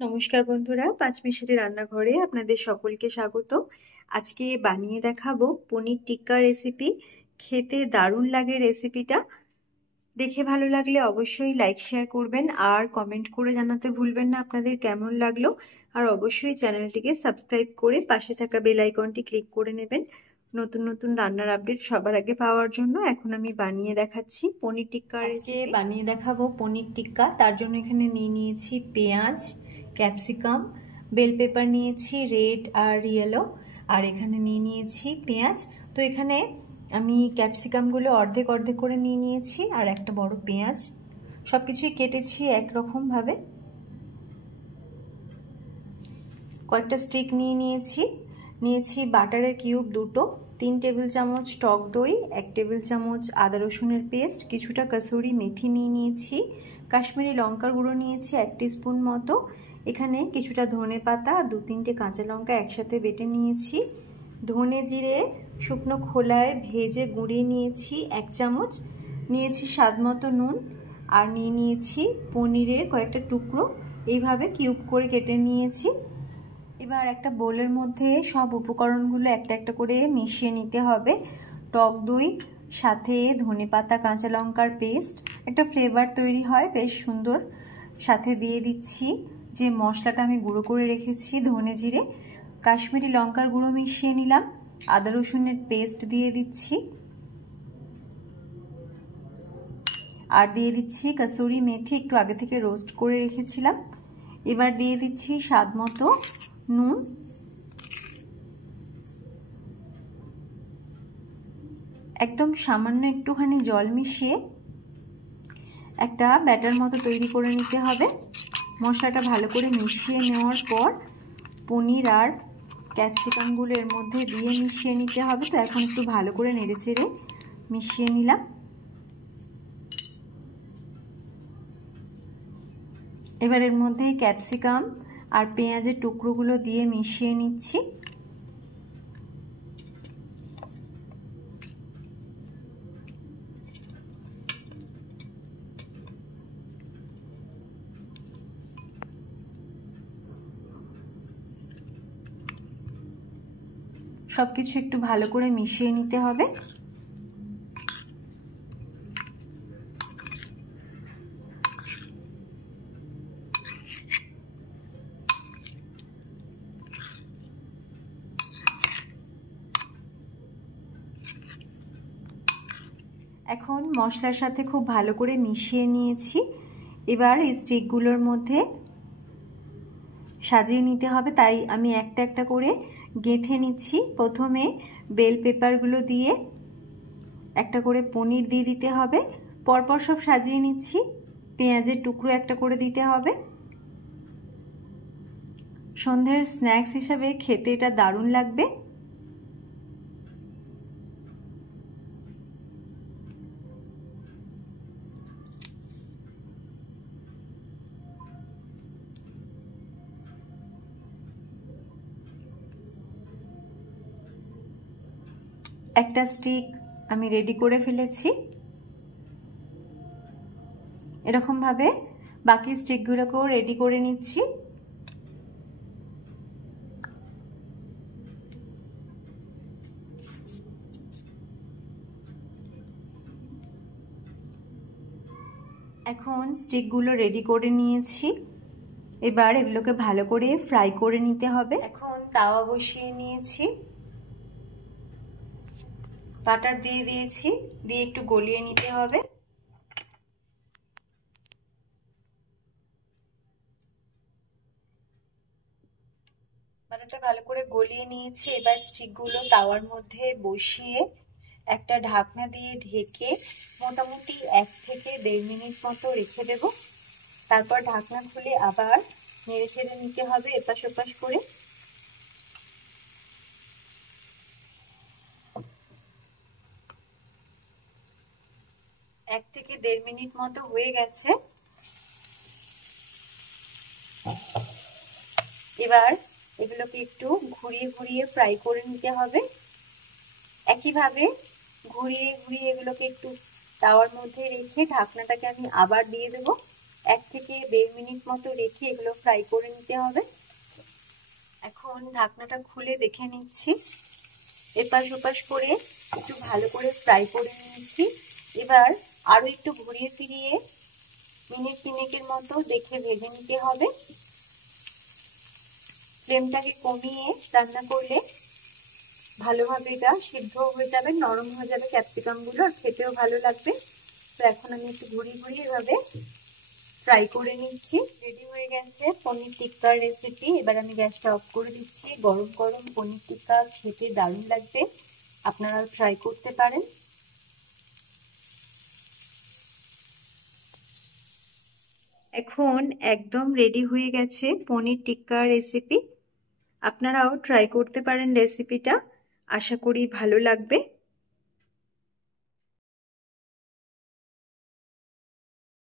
নমস্কার বন্ধুরা, 5 মিনিটের রান্নাঘরে আপনাদের সকলকে স্বাগত। আজকে বানিয়ে দেখাবো পনির টিক্কা রেসিপি। খেতে দারুণ লাগে রেসিপিটা। দেখে ভালো লাগলে অবশ্যই লাইক শেয়ার করবেন আর কমেন্ট করে জানাতে ভুলবেন না আপনাদের কেমন লাগলো। আর অবশ্যই চ্যানেলটিকে সাবস্ক্রাইব করে পাশে থাকা বেল আইকনটি ক্লিক করে নেবেন নতুন নতুন রান্নার আপডেট সবার আগে পাওয়ার জন্য। এখন আমি বানিয়ে দেখাচ্ছি পনির টিক্কা রেসিপি। বানিয়ে দেখাবো পনির টিক্কা। তার জন্য এখানে নিয়ে নিয়েছি পেঁয়াজ, ক্যাপসিকাম, বেল পেপার নিয়েছি রেড আর ইয়েলো, আর এখানে নিয়ে নিয়েছি পেঁয়াজ। তো এখানে আমি ক্যাপসিকামগুলো অর্ধেক অর্ধেক করে নিয়ে নিয়েছি আর একটা বড় পেঁয়াজ। সব কিছুই কেটেছি একরকমভাবে। কয়েকটা স্টিক নিয়েছি বাটারের কিউব দুটো, 3 টেবিল চামচ টক দই, 1 টেবিল চামচ আদা রসুনের পেস্ট, কিছুটা কসুরি মেথি নিয়ে নিয়েছি, কাশ্মীরি লঙ্কার গুঁড়ো নিয়েছি 1 টিস্পুন মতো, এখানে কিছুটা ধনে পাতা, 2-3টে কাঁচা লঙ্কা একসাথে বেটে নিয়েছি, ধনে জিরে শুকনো খোলায় ভেজে গুঁড়িয়ে নিয়েছি 1 চামচ, নিয়েছি স্বাদ মতো নুন, আর নিয়ে নিয়েছি পনিরের কয়েকটা টুকরো, এইভাবে কিউব করে কেটে নিয়েছি। এবার একটা বোলের মধ্যে সব উপকরণগুলো একটা একটা করে মিশিয়ে নিতে হবে। টক দই, সাথে ধনেপাতা কাঁচা লঙ্কার পেস্ট, একটা ফ্লেভার তৈরি হয় বেশ সুন্দর। সাথে দিয়ে দিচ্ছি যে মশলাটা আমি গুঁড়ো করে রেখেছি, ধনে জিরে, কাশ্মীরি লঙ্কার গুঁড়ো মিশিয়ে নিলাম, আদা রসুনের পেস্ট দিয়ে দিচ্ছি, আর দিয়ে দিচ্ছি কসুরি মেথি, একটু আগে থেকে রোস্ট করে রেখেছিলাম। এবার দিয়ে দিচ্ছি স্বাদ মতো নুন, একদম সামান্য একটুখানি জল মিশিয়ে একটা ব্যাটার মতো তৈরি করে নিতে হবে। মশলাটা ভালো করে মিশিয়ে নেওয়ার পর পনির আর ক্যাপসিকামগুলো এর মধ্যে দিয়ে মিশিয়ে নিতে হবে। তো এখন একটু ভালো করে নেড়েচেড়ে মিশিয়ে নিলাম। এবার এর মধ্যে ক্যাপসিকাম আর পেঁয়াজের টুকরোগুলো দিয়ে মিশিয়ে নিচ্ছি। সবকিছু একটু ভালো করে মিশিয়ে নিতে হবে। এখন মশলার সাথে খুব ভালো করে মিশিয়ে নিয়েছি। এবার এই স্টিকগুলোর মধ্যে সাজিয়ে নিতে হবে, তাই আমি একটা একটা করে গেঁথে নিচ্ছি। প্রথমে বেল পেপারগুলো দিয়ে একটা করে পনির দিয়ে দিতে হবে, পরপর সব সাজিয়ে নিচ্ছি। পেঁয়াজের টুকরো একটা করে দিতে হবে। সন্ধ্যের স্ন্যাক্স হিসাবে খেতে এটা দারুণ লাগবে। একটা স্টিক আমি রেডি করে ফেলেছি। এরকম ভাবে বাকি স্টিকগুলোকেও রেডি করে নিচ্ছি। এখন স্টিকগুলো রেডি করে নিয়েছি। এবার এগুলোকে ভালো করে ফ্রাই করে নিতে হবে। এখন তাওয়া বসিয়ে নিয়েছি, বাটার দিয়ে দিয়েছি, দিয়ে একটু গলিয়ে নিতে হবে। বাটারটা ভালো করে গলিয়ে নিয়েছি। এবার স্টিকগুলো তাওয়ার মধ্যে বসিয়ে একটা ঢাকনা দিয়ে ঢেকে মোটামুটি 1 থেকে 1.5 মিনিট মতো রেখে দেব। তারপর ঢাকনা খুলে আবার নেড়ে ছেড়ে নিতে হবে এপাশ ওপাশ করে। এক থেকে 1.5 মিনিট মতো হয়ে গেছে। এবার এগুলোকে একটু ঘুরিয়ে ঘুরিয়ে ফ্রাই করে নিতে হবে। একইভাবে ঘুরিয়ে ঘুরিয়ে এগুলোকে একটু তাওয়ার মধ্যে রেখে ঢাকনাটাকে আমি আবার দিয়ে দেব 1 থেকে 1.5 মিনিট মতো রেখে এগুলো ফ্রাই করে নিতে হবে। এখন ঢাকনাটা খুলে দেখে নিচ্ছি, এপাশ ওপাশ করে একটু ভালো করে ফ্রাই করে নিয়েছি। এবার আরো একটু ঘুরিয়ে ফিরিয়ে মিনিট 3 মতো দেখে ভেজে নিতে হবে। ফ্লেমটাকে কমিয়ে রান্না করলে ভালোভাবে এটা সিদ্ধ হয়ে যাবে, নরম হয়ে যাবে ক্যাপসিকাম গুলো, আর খেতেও ভালো লাগবে। তো এখন আমি একটু ঘুরিয়ে ঘুরিয়ে এভাবে ফ্রাই করে নিচ্ছি। রেডি হয়ে গেছে পনির টিক্কার রেসিপি। এবার আমি গ্যাসটা অফ করে দিচ্ছি। গরম গরম পনির টিক্কা খেতে দারুণ লাগবে, আপনারা ট্রাই করতে পারেন। এখন একদম রেডি হয়ে গেছে পনির টিক্কা রেসিপি। আপনারাও ট্রাই করতে পারেন রেসিপিটা, আশা করি ভালো লাগবে।